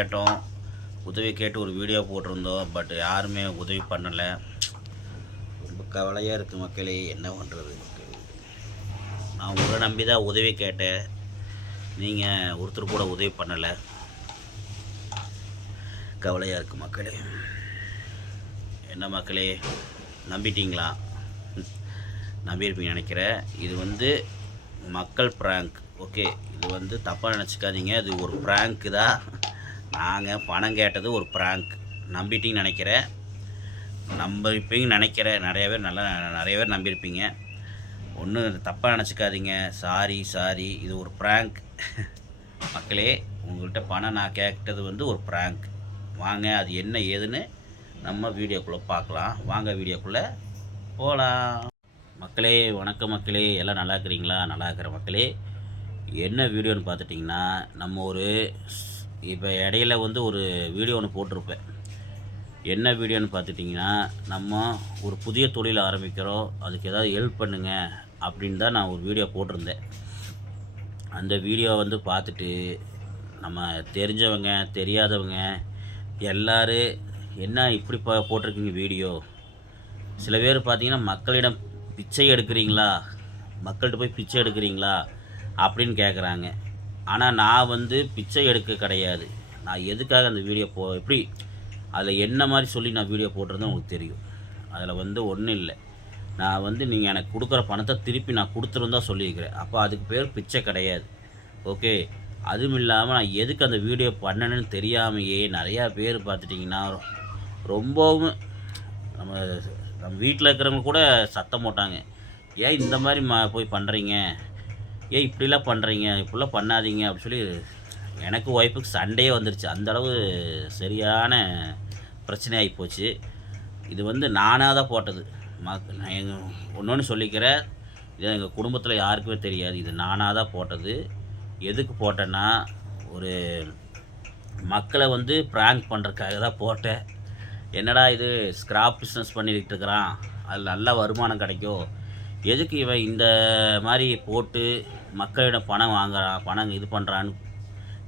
கேட்டோம். உதவி கேட்டு ஒரு வீடியோ போட்டிருந்தோம். பட் யாருமே உதவி பண்ணலை. ரொம்ப கவலையாக இருக்குது மக்களே என்ன பண்ணுறது நான் உங்களை நம்பி தான் உதவி கேட்டேன். நீங்கள் ஒருத்தர் கூட உதவி பண்ணலை. கவலையாக இருக்குது மக்களே. என்ன மக்களே நம்பிட்டீங்களா? நம்பியிருப்பீங்க நினைக்கிறேன். இது வந்து மக்கள் ப்ராங்க் ஓகே இது வந்து தப்பாக நினச்சிக்காதீங்க. இது ஒரு ப்ராங்க்கு தான். நாங்கள் பணம் கேட்டது ஒரு ப்ராங்க் நம்பிட்டீங்கன்னு நினைக்கிறேன் நம்பிருப்பீங்கன்னு நினைக்கிறேன் நிறைய பேர் நல்லா நிறைய பேர் நம்பியிருப்பீங்க. ஒன்றும் தப்பாக நினச்சிக்காதீங்க. சாரி சாரி இது ஒரு ப்ராங்க் மக்களே உங்கள்கிட்ட பணம் நான் கேட்டது வந்து ஒரு ப்ராங்க் வாங்க அது என்ன ஏதுன்னு நம்ம வீடியோக்குள்ளே பார்க்கலாம். வாங்க வீடியோக்குள்ளே போகலாம் மக்களே வணக்கம் மக்களே. எல்லாம் நல்லா இருக்கிறீங்களா? நல்லா இருக்கிற மக்களே. என்ன வீடியோன்னு பார்த்துட்டிங்கன்னா நம்ம ஒரு இப்போ இடையில வந்து ஒரு வீடியோ ஒன்று போட்டிருப்பேன். என்ன வீடியோன்னு பார்த்துட்டிங்கன்னா நம்ம ஒரு புதிய தொழில் ஆரம்பிக்கிறோம் அதுக்கு ஏதாவது ஹெல்ப் பண்ணுங்கள் அப்படின்னு தான் நான் ஒரு வீடியோ போட்டிருந்தேன். அந்த வீடியோ வந்து பார்த்துட்டு நம்ம தெரிஞ்சவங்க தெரியாதவங்க எல்லோரும் என்ன இப்படி பா போட்டிருக்கீங்க வீடியோ சில பேர் பார்த்தீங்கன்னா மக்களிடம் பிச்சை எடுக்கிறீங்களா? மக்கள்கிட்ட போய் பிச்சை எடுக்கிறீங்களா? அப்படின்னு கேட்குறாங்க ஆனால் நான் வந்து பிச்சை எடுக்க கிடையாது. நான் எதுக்காக அந்த வீடியோ போ எப்படி அதில் என்ன மாதிரி சொல்லி நான் வீடியோ போட்டிருந்தேன் உங்களுக்கு தெரியும். அதில் வந்து ஒன்றும் இல்லை. நான் வந்து நீங்கள் எனக்கு கொடுக்குற பணத்தை திருப்பி நான் கொடுத்துருந்தா சொல்லியிருக்கிறேன். அப்போ அதுக்கு பேர் பிச்சை கிடையாது. ஓகே? அதுவும் இல்லாமல் நான் எதுக்கு அந்த வீடியோ பண்ணணுன்னு தெரியாமையே நிறையா பேர் பார்த்துட்டிங்கன்னா ரொம்பவும் நம்ம நம்ம வீட்டில் இருக்கிறவங்க கூட சத்தம் போட்டாங்க. ஏன் இந்த மாதிரி மா போய் பண்ணுறீங்க ஏன் இப்படிலாம் பண்ணுறீங்க இப்படிலாம் பண்ணாதீங்க அப்படின்னு சொல்லி எனக்கு ஒய்ஃபுக்கு சண்டையே வந்துருச்சு. அந்தளவு சரியான பிரச்சனை ஆகிப்போச்சு இது வந்து நானாக தான் போட்டது. மக் நான் எங்கள் ஒன்று சொல்லிக்கிறேன். இது எங்கள் குடும்பத்தில் யாருக்குமே தெரியாது. இது நானாக தான் போட்டது. எதுக்கு போட்டேன்னா ஒரு மக்களை வந்து ப்ராங்க் பண்ணுறதுக்காக தான் போட்டேன். என்னடா இது ஸ்கிராப் பிஸ்னஸ் பண்ணிக்கிட்டு இருக்கிறான். அதில் நல்ல வருமானம் கிடைக்கும். எதுக்கு இவன் இந்த மாதிரி போட்டு மக்களிடம் பணம் வாங்குறான் பணம் இது பண்ணுறான்னு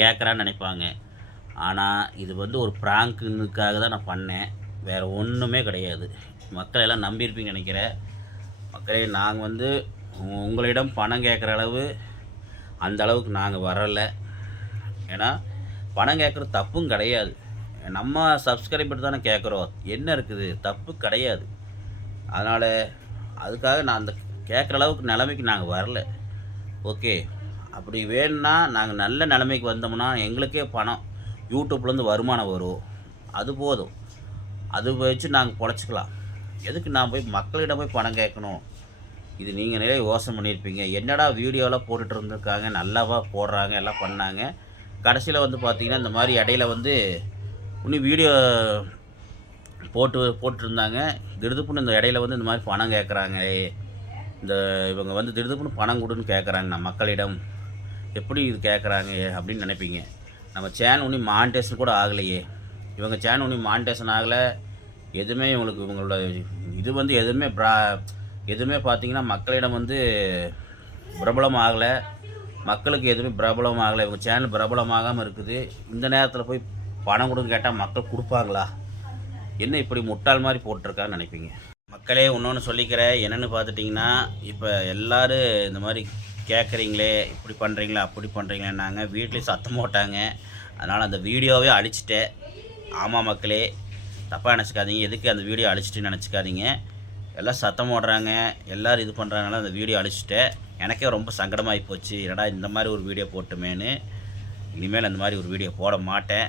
கேட்குறான்னு நினைப்பாங்க. ஆனால் இது வந்து ஒரு ப்ராங்க்குனுக்காக தான் நான் பண்ணேன். வேறு ஒன்றுமே கிடையாது. மக்கள் எல்லாம் நம்பியிருப்பீங்க நினைக்கிறேன். மக்களே நாங்கள் வந்து உங்களிடம் பணம் கேட்குற அளவு அந்த அளவுக்கு நாங்கள் வரலை. ஏன்னா பணம் கேட்குறது தப்பும் கிடையாது. நம்ம சப்ஸ்கிரைபர் தானே கேட்குறோம் என்ன இருக்குது? தப்பு கிடையாது. அதனால் அதுக்காக நான் அந்த கேட்குற அளவுக்கு நிலைமைக்கு நாங்கள் வரல. ஓகே. அப்படி வேணும்னா நாங்கள் நல்ல நிலைமைக்கு வந்தோம்னா எங்களுக்கே பணம் யூடியூப்லேருந்து வருமானம் வரும். அது போதும். அது வச்சு நாங்கள் பொழைச்சிக்கலாம். எதுக்கு நான் போய் மக்களிடம் போய் பணம் கேட்கணும்? இது நீங்கள் நிறைய யோசனை பண்ணியிருப்பீங்க. என்னடா வீடியோலாம் போட்டுட்டு இருந்திருக்காங்க. நல்லாவா போடுறாங்க எல்லாம் பண்ணாங்க. கடைசியில் வந்து பார்த்திங்கன்னா இந்த மாதிரி இடையில வந்து இன்னும் வீடியோ போட்டு போட்டிருந்தாங்க. திடுதுப்புன்னு இந்த இடையில வந்து இந்த மாதிரி பணம் கேட்குறாங்க இந்த இவங்க வந்து திடுதுப்புன்னு பணம் கொடுன்னு கேட்குறாங்க நம்ம மக்களிடம். எப்படி இது கேட்குறாங்க அப்படின்னு நினைப்பீங்க. நம்ம சேன் ஒன்றும் மானிட்டேஷன் கூட ஆகலையே. இவங்க சேன் ஒன்றும் மானிட்டேஷன் ஆகலை. எதுவுமே இவங்களுக்கு இவங்களோட இது வந்து எதுவுமே ப்ரா எதுவுமே பார்த்தீங்கன்னா மக்களிடம் வந்து பிரபலம் ஆகலை. மக்களுக்கு எதுவுமே பிரபலம் ஆகலை. இவங்க சேனல் பிரபலமாகாமல் இருக்குது. இந்த நேரத்தில் போய் பணம் கொடுன்னு கேட்டால் மக்கள் கொடுப்பாங்களா? என்ன இப்படி முட்டாள் மாதிரி போட்டிருக்கான்னு நினைப்பீங்க? மக்களே இன்னொன்று சொல்லிக்கிறேன். என்னென்னு பார்த்துட்டிங்கன்னா இப்போ எல்லோரும் இந்த மாதிரி கேட்குறீங்களே இப்படி பண்ணுறீங்களா அப்படி பண்ணுறீங்களேன்னாங்க வீட்லேயும் சத்தம் போட்டாங்க. அதனால் அந்த வீடியோவே அழிச்சிட்டேன். ஆமாம் மக்களே தப்பாக நினச்சிக்காதீங்க. எதுக்கு அந்த வீடியோ அழிச்சிட்டுன்னு நினச்சிக்காதீங்க. எல்லாம் சத்தம் போடுறாங்க. எல்லோரும் இது பண்ணுறாங்கனால அந்த வீடியோ அழிச்சிட்டேன். எனக்கே ரொம்ப சங்கடமாகி போச்சு. என்னடா இந்த மாதிரி ஒரு வீடியோ போட்டுமேன்னு. இனிமேல் அந்த மாதிரி ஒரு வீடியோ போட மாட்டேன்.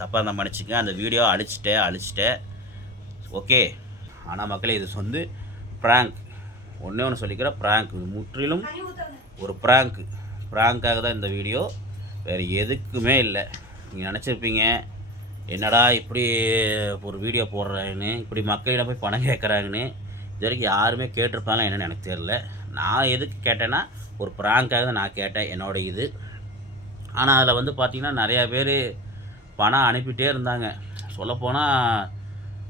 தப்பாக இருந்தால் மன்னிச்சுங்க அந்த வீடியோ அழிச்சிட்டேன் அழிச்சிட்டேன் ஓகே ஆனால் மக்களே இது வந்து ப்ராங்க் ஒன்றே ஒன்று சொல்லிக்கிறேன் ப்ராங்க் இது முற்றிலும் ஒரு ப்ராங்க் ப்ராங்க்காக தான் இந்த வீடியோ வேறு எதுக்குமே இல்லை. நீங்கள் நினச்சிருப்பீங்க என்னடா இப்படி ஒரு வீடியோ போடுறாங்கன்னு இப்படி மக்களிடம் போய் பணம் கேட்குறாங்கன்னு? இது வரைக்கும் யாருமே கேட்டிருப்பாங்களா என்னென்னு எனக்கு தெரில நான் எதுக்கு கேட்டேன்னா ஒரு ப்ராங்க்காக தான் நான் கேட்டேன் என்னோட இது. ஆனால் அதில் வந்து பார்த்திங்கன்னா நிறையா பேர் பணம் அனுப்பிட்டே இருந்தாங்க. சொல்லப்போனால்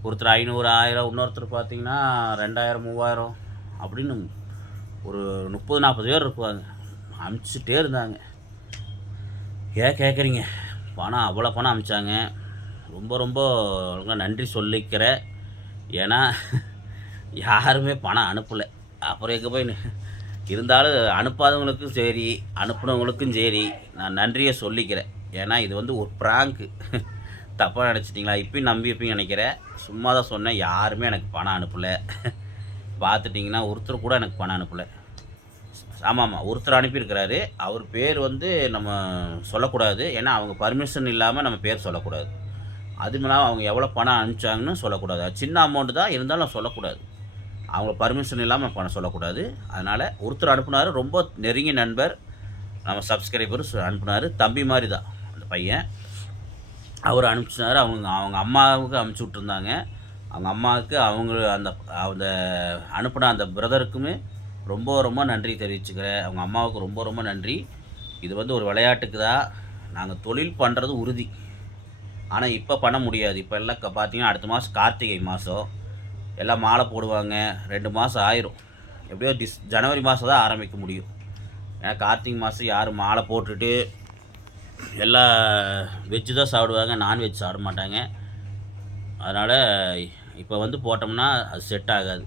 ஒருத்தர் ஐநூறு ஆயிரம் இன்னொருத்தர் பார்த்தீங்கன்னா ரெண்டாயிரம் மூவாயிரம் அப்படின்னு ஒரு முப்பது நாற்பது பேர் இருப்பாங்க அனுப்பிச்சிட்டே இருந்தாங்க. ஏன் கேட்குறீங்க பணம் அவ்வளோ பணம் அமிச்சாங்க. ரொம்ப ரொம்ப நன்றி சொல்லிக்கிறேன். ஏன்னா யாருமே பணம் அனுப்பலை. அப்புறம் எங்கே போய் இருந்தாலும் அனுப்பாதவங்களுக்கும் சரி அனுப்புனவங்களுக்கும் சரி நான் நன்றியை சொல்லிக்கிறேன். ஏன்னா இது வந்து ஒரு ப்ராங்க்கு தப்பாக நினச்சிட்டிங்களா? இப்பயும் நம்பி இருப்பீங்கன்னு நினைக்கிறேன். சும்மா தான் சொன்னேன். யாருமே எனக்கு பணம் அனுப்பலை. பார்த்துட்டிங்கன்னா ஒருத்தர் கூட எனக்கு பணம் அனுப்பலை. ஆமாம் ஆமாம் ஒருத்தர் அனுப்பியிருக்கிறாரு. அவர் பேர் வந்து நம்ம சொல்லக்கூடாது. ஏன்னா அவங்க பர்மிஷன் இல்லாமல் நம்ம பேர் சொல்லக்கூடாது. அதுவும் இல்லாமல் அவங்க எவ்வளோ பணம் அனுப்பிச்சாங்கன்னு சொல்லக்கூடாது. அது சின்ன அமௌண்ட்டு தான். இருந்தாலும் சொல்லக்கூடாது. அவங்க பர்மிஷன் இல்லாமல் பணம் சொல்லக்கூடாது. அதனால் ஒருத்தர் அனுப்புனார். ரொம்ப நெருங்கிய நண்பர். நம்ம சப்ஸ்கிரைபர் அனுப்புனார். தம்பி மாதிரி தான். அந்த பையன். அவர் அனுப்பிச்சினாரு அவங்க அவங்க அம்மாவுக்கு அனுப்பிச்சி விட்ருந்தாங்க அவங்க அம்மாவுக்கு அவங்க அந்த அந்த அனுப்பின அந்த பிரதருக்குமே ரொம்ப ரொம்ப நன்றி தெரிவிச்சுக்கிறேன். அவங்க அம்மாவுக்கு ரொம்ப ரொம்ப நன்றி. இது வந்து ஒரு விளையாட்டுக்கு தான். நாங்கள் தொழில் பண்ணுறது உறுதி. ஆனால் இப்போ பண்ண முடியாது. இப்போ எல்லாம் க- பார்த்தீங்கன்னா அடுத்த மாதம் கார்த்திகை மாதம் எல்லாம் மாலை போடுவாங்க. ரெண்டு மாதம் ஆயிரும். எப்படியோ டிஸ் ஜனவரி மாதம் தான் ஆரம்பிக்க முடியும். ஏன்னா கார்த்திகை மாதம் யாரும் மாலை போட்டுட்டு எல்லாம் வெஜ்ஜு தான் சாப்பிடுவாங்க நான்வெஜ் சாப்பிட மாட்டாங்க. அதனால் இப்போ வந்து போட்டோம்னா அது செட் ஆகாது.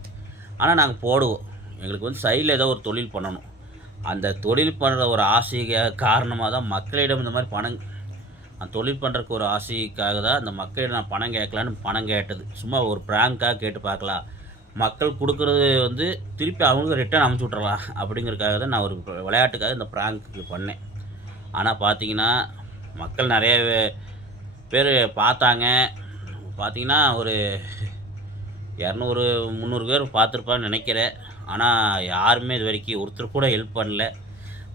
ஆனால் நாங்கள் போடுவோம். எங்களுக்கு வந்து சைடில் ஏதோ ஒரு தொழில் பண்ணணும். அந்த தொழில் பண்ணுற ஒரு ஆசை காரணமாக தான் மக்களிடம் இந்த மாதிரி பணம் அந்த தொழில் பண்ணுறக்கு ஒரு ஆசைக்காக தான் அந்த மக்களிடம் நான் பணம் கேட்கலான்னு பணம் கேட்டது. சும்மா ஒரு ப்ராங்காக கேட்டு பார்க்கலாம். மக்கள் கொடுக்குறது வந்து திருப்பி அவங்களுக்கு ரிட்டர்ன் அமுச்சு விட்றலாம் அப்படிங்கிறதுக்காக தான் நான் ஒரு விளையாட்டுக்காக இந்த ப்ராங்க்கு பண்ணேன். ஆனால் பார்த்தீங்கன்னா மக்கள் நிறைய பேர் பார்த்தாங்க. பார்த்தீங்கன்னா ஒரு இரநூறு முந்நூறு பேர் பார்த்துருப்பான்னு நினைக்கிறேன். ஆனால் யாருமே இது வரைக்கும் ஒருத்தர் கூட ஹெல்ப் பண்ணல.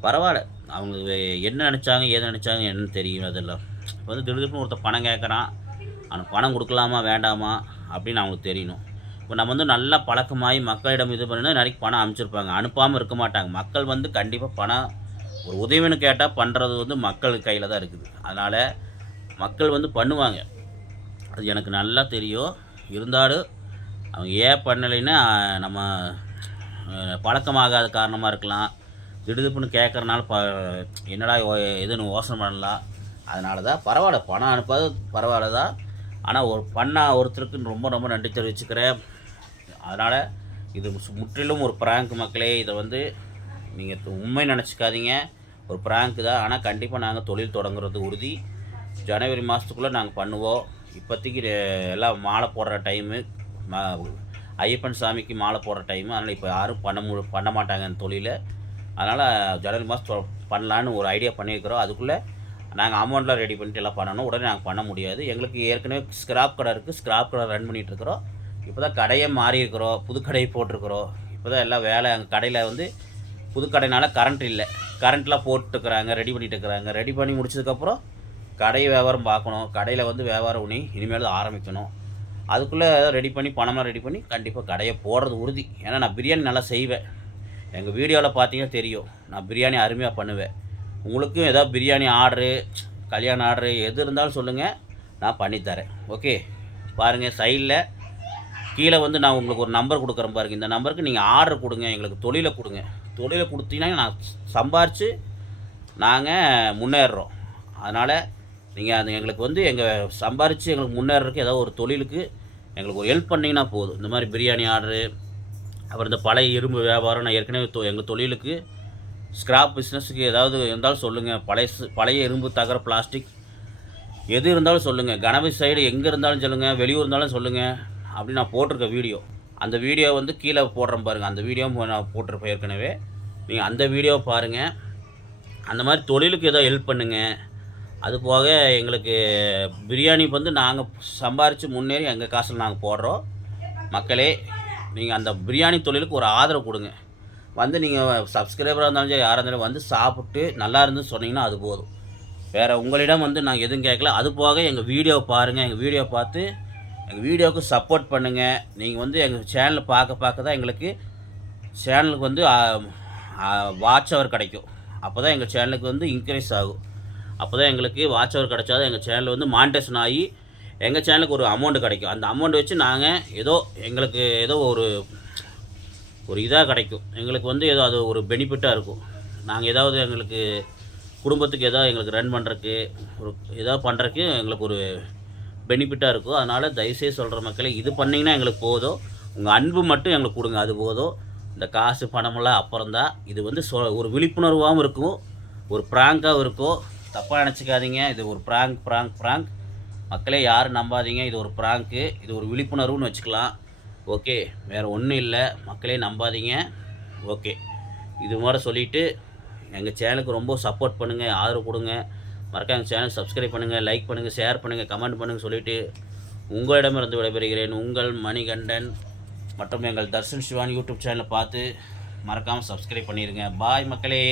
பரவாயில்ல. அவங்க என்ன நினச்சாங்க ஏது நினச்சாங்க என்னன்னு தெரியும் அதெல்லாம். இப்போ வந்து திடீர்னு ஒருத்தர் பணம் கேட்குறான். அவனுக்கு பணம் கொடுக்கலாமா வேண்டாமா அப்படின்னு அவங்களுக்கு தெரியணும். இப்போ நம்ம வந்து நல்லா பழக்கமாகி மக்களிடம் இது பண்ணினா நிறைய பணம் அனுப்பிச்சிருப்பாங்க. அனுப்பாமல் இருக்க மாட்டாங்க. மக்கள் வந்து கண்டிப்பாக பணம் ஒரு உதவின்னு கேட்டால் பண்ணுறது வந்து மக்கள் கையில் தான் இருக்குது. அதனால் மக்கள் வந்து பண்ணுவாங்க. அது எனக்கு நல்லா தெரியும். இருந்தாலும் அவங்க ஏன் பண்ணலைன்னா நம்ம பழக்கமாகாத காரணமாக இருக்கலாம். திடுதுப்புன்னு கேட்குறனால ப என்னடா எதுன்னு யோசனை பண்ணலாம் அதனால தான் பரவாயில்ல. பணம் அனுப்பாது பரவாயில்ல தான் ஆனால் ஒரு பண்ணா ஒருத்தருக்கு ரொம்ப ரொம்ப நன்றி தெரிவிச்சுக்கிறேன். அதனால் இது முற்றிலும் ஒரு பிராங்க் மக்களே இதை வந்து நீங்கள் உண்மை நினச்சிக்காதீங்க. ஒரு ப்ராங்க் தான். ஆனால் கண்டிப்பாக நாங்கள் தொழில் தொடங்குறது உறுதி. ஜனவரி மாதத்துக்குள்ளே நாங்கள் பண்ணுவோம். இப்போதைக்கு எல்லாம் மாலை போடுற டைமு ஐயப்பன் சாமிக்கு மாலை போடுற டைமு அதனால் இப்போ யாரும் பண்ண மு பண்ண மாட்டாங்க அந்த தொழிலை. அதனால் ஜனவரி மாதம் பண்ணலான்னு ஒரு ஐடியா பண்ணியிருக்கிறோம். அதுக்குள்ளே நாங்கள் அமௌண்ட்லாம் ரெடி பண்ணிட்டு எல்லாம் பண்ணணும். உடனே நாங்கள் பண்ண முடியாது. எங்களுக்கு ஏற்கனவே ஸ்கிராப் கடை இருக்குது ஸ்கிராப் கடை ரன் பண்ணிகிட்ருக்குறோம் இப்போ தான் கடையை மாறி இருக்கிறோம் புது கடையை போட்டிருக்கிறோம். இப்போ தான் எல்லாம் வேலை அங்கே கடையில் வந்து புது கரண்ட் இல்லை. கரண்ட்லாம் போட்டுருக்குறாங்க ரெடி பண்ணிட்டு இருக்கிறாங்க ரெடி பண்ணி முடிச்சதுக்கப்புறம் கடை வியாபாரம் பார்க்கணும். கடையில் வந்து வியாபாரம் பண்ணி இனிமேல் தான் ஆரம்பிக்கணும். அதுக்குள்ளே ரெடி பண்ணி பணம்லாம் ரெடி பண்ணி கண்டிப்பாக கடையை போடுறது உறுதி. ஏன்னா நான் பிரியாணி நல்லா செய்வேன். எங்கள் வீடியோவில் பார்த்தீங்கன்னா தெரியும். நான் பிரியாணி அருமையாக பண்ணுவேன். உங்களுக்கும் ஏதாவது பிரியாணி ஆர்டரு கல்யாண ஆர்டரு எது இருந்தாலும் சொல்லுங்கள் நான் பண்ணித்தரேன். ஓகே? பாருங்கள் சைடில் கீழே வந்து நான் உங்களுக்கு ஒரு நம்பர் கொடுக்குறேன் பாருங்க. இந்த நம்பருக்கு நீங்கள் ஆர்டர் கொடுங்க. எங்களுக்கு தொழிலை கொடுங்க. தொழிலை கொடுத்தீங்கன்னா நான் சம்பாரித்து நாங்கள் முன்னேறுறோம். அதனால் நீங்கள் அது எங்களுக்கு வந்து எங்கள் சம்பாரித்து எங்களுக்கு முன்னேறதுக்கு ஏதோ ஒரு தொழிலுக்கு எங்களுக்கு ஒரு ஹெல்ப் பண்ணிங்கன்னா போதும். இந்த மாதிரி பிரியாணி ஆர்டரு அப்புறம் இந்த பழைய இரும்பு வியாபாரம் நான் ஏற்கனவே தொ எங்கள் தொழிலுக்கு ஸ்கிராப் பிஸ்னஸுக்கு ஏதாவது இருந்தாலும் சொல்லுங்கள் பழைய பழைய இரும்பு தகர பிளாஸ்டிக் எது இருந்தாலும் சொல்லுங்கள் கணபதி சைடு எங்கே இருந்தாலும் சொல்லுங்கள் வெளியூர் இருந்தாலும் சொல்லுங்கள் அப்படி நான் போட்டிருக்க வீடியோ அந்த வீடியோ வந்து கீழே போடுறேன் பாருங்கள் அந்த வீடியோ நான் போட்டிருப்பேன் ஏற்கனவே. நீங்கள் அந்த வீடியோ பாருங்கள் அந்த மாதிரி தொழிலுக்கு ஏதோ ஹெல்ப் பண்ணுங்கள் அது போக எங்களுக்கு பிரியாணி வந்து நாங்கள் சம்பாரித்து முன்னேறி எங்கள் காசில் நாங்கள் போடுறோம். மக்களே நீங்கள் அந்த பிரியாணி தொழிலுக்கு ஒரு ஆதரவு கொடுங்க. வந்து நீங்கள் சப்ஸ்கிரைபராக இருந்தாலும் சரி யாராக இருந்தாலும் வந்து சாப்பிட்டு நல்லா இருந்து சொன்னீங்கன்னா அது போதும். வேறு உங்களிடம் வந்து நாங்கள் எதுவும் கேட்கல. அது போக எங்கள் வீடியோ பாருங்கள் எங்கள் வீடியோ பார்த்து எங்கள் வீடியோவுக்கு சப்போர்ட் பண்ணுங்கள் நீங்கள் வந்து எங்கள் சேனலை பார்க்க பார்க்க தான் எங்களுக்கு சேனலுக்கு வந்து வாட்ச் ஹவர் கிடைக்கும். அப்போ தான் எங்கள் சேனலுக்கு வந்து இன்க்ரீஸ் ஆகும். அப்போ தான் எங்களுக்கு வாட்ச் ஹவர் கிடைச்சாதான் எங்கள் சேனல் வந்து மானிட்டேஷன் ஆகி எங்கள் சேனலுக்கு ஒரு அமௌண்ட் கிடைக்கும். அந்த அமௌண்ட் வச்சு நாங்கள் ஏதோ எங்களுக்கு ஏதோ ஒரு ஒரு இதாக கிடைக்கும். எங்களுக்கு வந்து ஏதோ அது ஒரு பெனிஃபிட்டாக இருக்கும். நாங்கள் ஏதாவது எங்களுக்கு குடும்பத்துக்கு ஏதாவது எங்களுக்கு ரன் பண்ணுறக்கு ஒரு ஏதாவது பண்ணுறக்கு எங்களுக்கு ஒரு பெனிஃபிட்டாக இருக்கும் அதனால் தயவுசெய்து சொல்கிற மக்களே இது பண்ணிங்கன்னா எங்களுக்கு போதும். உங்கள் அன்பு மட்டும் எங்களுக்கு கொடுங்க அது போதும். இந்த காசு பணமெல்லாம் அப்புறம்தான் இது வந்து சொ ஒரு விழிப்புணர்வாகவும் இருக்கும் ஒரு ப்ராங்காகவும் இருக்கும். தப்பாக நினச்சிக்காதீங்க இது ஒரு ப்ராங்க் ப்ராங்க் ப்ராங்க் மக்களே யாரும் நம்பாதீங்க இது ஒரு ப்ராங்க்கு இது ஒரு விழிப்புணர்வுன்னு வச்சுக்கலாம். ஓகே வேறு ஒன்றும் இல்லை. மக்களே நம்பாதீங்க. ஓகே. இது மாதிரி சொல்லிவிட்டு எங்கள் சேனலுக்கு ரொம்ப சப்போர்ட் பண்ணுங்கள் ஆதரவு கொடுங்க. மறக்காம சேனல் சப்ஸ்கிரைப் பண்ணுங்கள் லைக் பண்ணுங்கள் ஷேர் பண்ணுங்கள் கமெண்ட் பண்ணுங்கள் சொல்லிவிட்டு உங்களிடமிருந்து விடைபெறுகிறேன் உங்கள் மணிகண்டன் மற்றும் எங்கள் தர்ஷன் சிவான் யூடியூப் சேனலை பார்த்து மறக்காமல் சப்ஸ்கிரைப் பண்ணிடுங்க பாய் மக்களே.